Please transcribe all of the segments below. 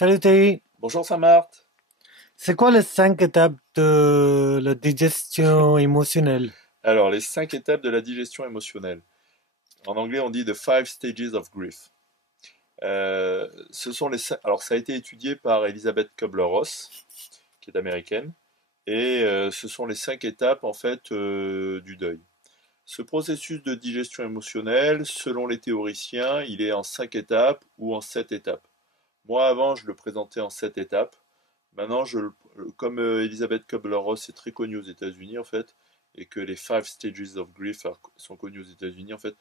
Salut Thierry, Bonjour Saint-Marthe. c'est quoi les 5 étapes de la digestion émotionnelle? Alors, les 5 étapes de la digestion émotionnelle. En anglais, on dit the 5 stages of grief. Alors, ça a été étudié par Elizabeth Kubler-Ross, qui est américaine, et ce sont les 5 étapes en fait du deuil. Ce processus de digestion émotionnelle, selon les théoriciens, il est en 5 étapes ou en 7 étapes. Moi, avant, je le présentais en 7 étapes. Maintenant, comme Elizabeth Kubler-Ross est très connue aux États-Unis, en fait, et que les 5 stages of grief sont connus aux États-Unis, en fait,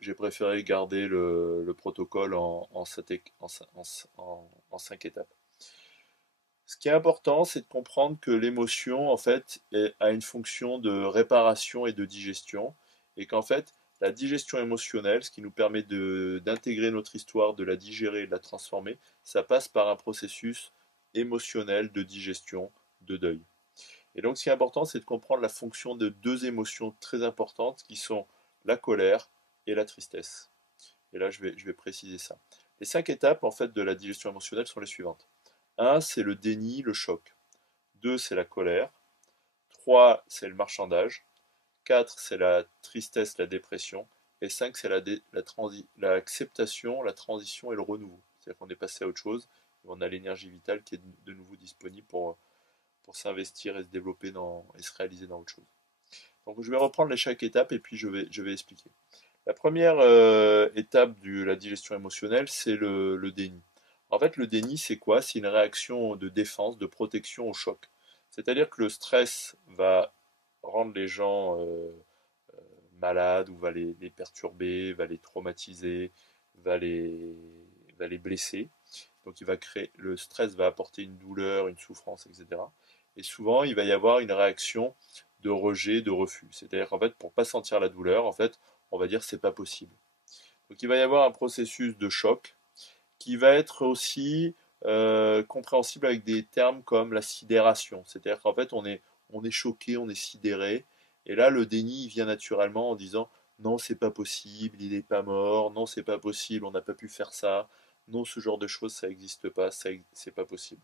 j'ai préféré garder le protocole en 5 étapes. Ce qui est important, c'est de comprendre que l'émotion, en fait, a une fonction de réparation et de digestion, et qu'en fait, la digestion émotionnelle, ce qui nous permet d'intégrer notre histoire, de la digérer et de la transformer, ça passe par un processus émotionnel de digestion, de deuil. Et donc, ce qui est important, c'est de comprendre la fonction de deux émotions très importantes qui sont la colère et la tristesse. Et là, je vais préciser ça. Les 5 étapes, en fait, de la digestion émotionnelle sont les suivantes. Un, c'est le déni, le choc. 2, c'est la colère. 3, c'est le marchandage. 4, c'est la tristesse, la dépression. Et 5, c'est l'acceptation, la transition et le renouveau. C'est-à-dire qu'on est passé à autre chose, et on a l'énergie vitale qui est de nouveau disponible pour s'investir et se développer et se réaliser dans autre chose. Donc je vais reprendre les chaque étape et puis je vais expliquer. La première étape de la digestion émotionnelle, c'est le déni. En fait, le déni, c'est quoi? C'est une réaction de défense, de protection au choc. C'est-à-dire que le stress va rendre les gens malades ou va les perturber, va les traumatiser, va les, va les blesser. Donc le stress va apporter une douleur, une souffrance, etc. Et souvent, il va y avoir une réaction de rejet, de refus. C'est-à-dire qu'en fait, pour pas sentir la douleur, en fait, on va dire c'est pas possible. Donc il va y avoir un processus de choc qui va être aussi compréhensible avec des termes comme la sidération. C'est-à-dire qu'en fait, on est choqué, on est sidéré. Et là, le déni il vient naturellement en disant non, c'est pas possible, il n'est pas mort, non, c'est pas possible, on n'a pas pu faire ça, non, ce genre de choses, ça n'existe pas, c'est pas possible.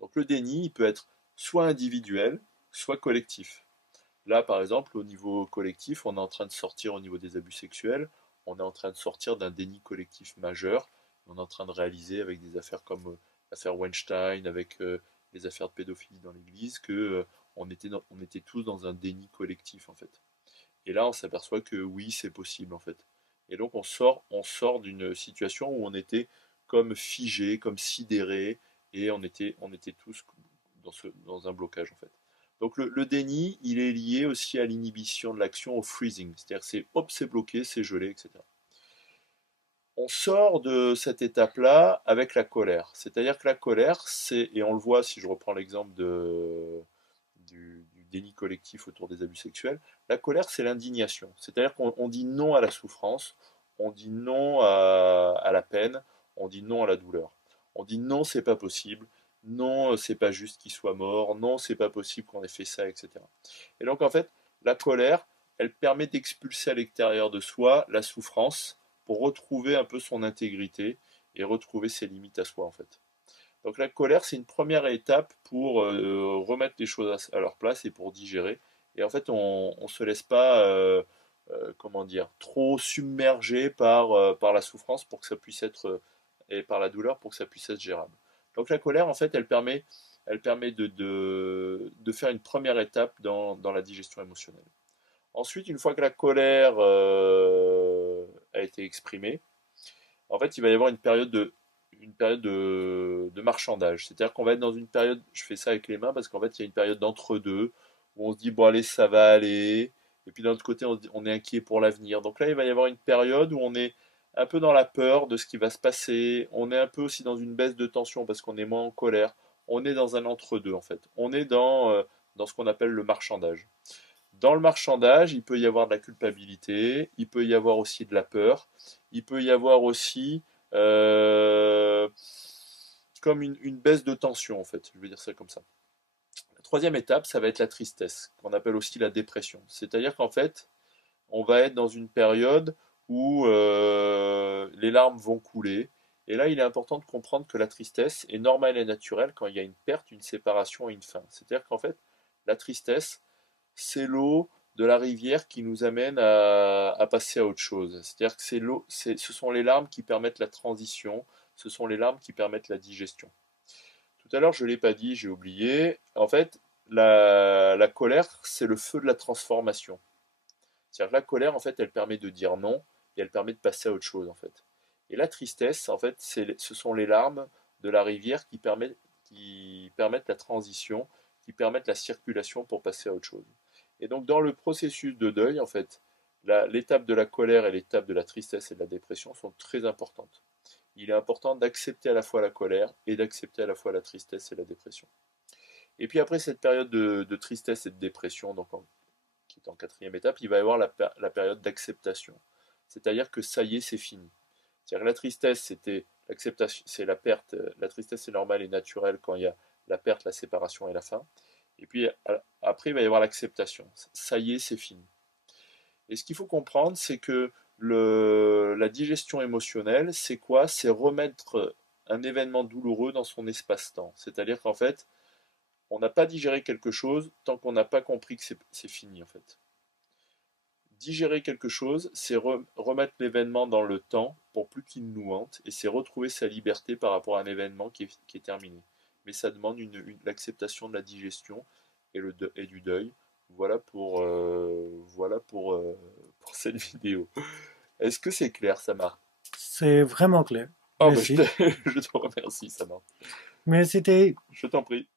Donc le déni, il peut être soit individuel, soit collectif. Là, par exemple, au niveau collectif, on est en train de sortir au niveau des abus sexuels, on est en train de sortir d'un déni collectif majeur, on est en train de réaliser avec des affaires comme l'affaire Weinstein, avec les affaires de pédophilie dans l'Église, que on était tous dans un déni collectif en fait. Et là, on s'aperçoit que oui, c'est possible en fait. Et donc on sort d'une situation où on était comme figé, comme sidéré, et on était tous dans un blocage en fait. Donc le déni, il est lié aussi à l'inhibition de l'action, au freezing. C'est-à-dire que c'est hop, c'est bloqué, c'est gelé, etc. On sort de cette étape-là avec la colère. C'est-à-dire que la colère, et on le voit si je reprends l'exemple du déni collectif autour des abus sexuels, la colère, c'est l'indignation. C'est-à-dire qu'on dit non à la souffrance, on dit non à la peine, on dit non à la douleur. On dit non, c'est pas possible, non, c'est pas juste qu'il soit mort, non, c'est pas possible qu'on ait fait ça, etc. Et donc en fait, la colère, elle permet d'expulser à l'extérieur de soi la souffrance pour retrouver un peu son intégrité et retrouver ses limites à soi en fait. Donc la colère, c'est une première étape pour remettre les choses à leur place et pour digérer. Et en fait, on ne se laisse pas, comment dire, trop submerger par la souffrance pour que ça puisse être, et par la douleur pour que ça puisse être gérable. Donc la colère, en fait, elle permet de faire une première étape dans la digestion émotionnelle. Ensuite, une fois que la colère a été exprimée, en fait, il va y avoir une période de marchandage. C'est-à-dire qu'on va être dans une période, je fais ça avec les mains parce qu'en fait, il y a une période d'entre-deux où on se dit, bon, allez, ça va aller. Et puis d'un autre côté, on est inquiet pour l'avenir. Donc là, il va y avoir une période où on est un peu dans la peur de ce qui va se passer. On est un peu aussi dans une baisse de tension parce qu'on est moins en colère. On est dans un entre-deux, en fait. On est dans ce qu'on appelle le marchandage. Dans le marchandage, il peut y avoir de la culpabilité, il peut y avoir aussi de la peur, il peut y avoir aussi euh, comme une baisse de tension, en fait, je veux dire ça comme ça. La troisième étape, ça va être la tristesse, qu'on appelle aussi la dépression. C'est-à-dire qu'en fait, on va être dans une période où les larmes vont couler Et là, il est important de comprendre que la tristesse est normale et naturelle quand il y a une perte, une séparation et une fin. C'est-à-dire qu'en fait, la tristesse, c'est l'eau de la rivière qui nous amène à passer à autre chose. C'est-à-dire que ce sont les larmes qui permettent la transition, ce sont les larmes qui permettent la digestion. Tout à l'heure, je ne l'ai pas dit, j'ai oublié. En fait, la colère, c'est le feu de la transformation. C'est-à-dire que la colère, en fait, elle permet de dire non et elle permet de passer à autre chose, en fait. Et la tristesse, en fait, ce sont les larmes de la rivière qui permettent la transition, qui permettent la circulation pour passer à autre chose. Et donc, dans le processus de deuil, en fait, l'étape de la colère et l'étape de la tristesse et de la dépression sont très importantes. Il est important d'accepter à la fois la colère et d'accepter à la fois la tristesse et la dépression. Et puis après cette période de tristesse et de dépression, qui est en quatrième étape, il va y avoir la période d'acceptation. C'est-à-dire que ça y est, c'est fini. C'est-à-dire que la tristesse, c'était l'acceptation, c'est la perte. La tristesse est normale et naturelle quand il y a la perte, la séparation et la fin. Et puis après, il va y avoir l'acceptation. Ça y est, c'est fini. Et ce qu'il faut comprendre, c'est que la digestion émotionnelle, c'est quoi? C'est remettre un événement douloureux dans son espace-temps. C'est-à-dire qu'en fait, on n'a pas digéré quelque chose tant qu'on n'a pas compris que c'est fini, en fait. Digérer quelque chose, c'est remettre l'événement dans le temps pour plus qu'il nous hante, et c'est retrouver sa liberté par rapport à un événement qui est terminé. Mais ça demande l'acceptation de la digestion et du deuil. Pour cette vidéo. Est-ce que c'est clair, Samar? C'est vraiment clair. Oh, bah, Merci. je te remercie, Samar. Mais c'était Je t'en prie.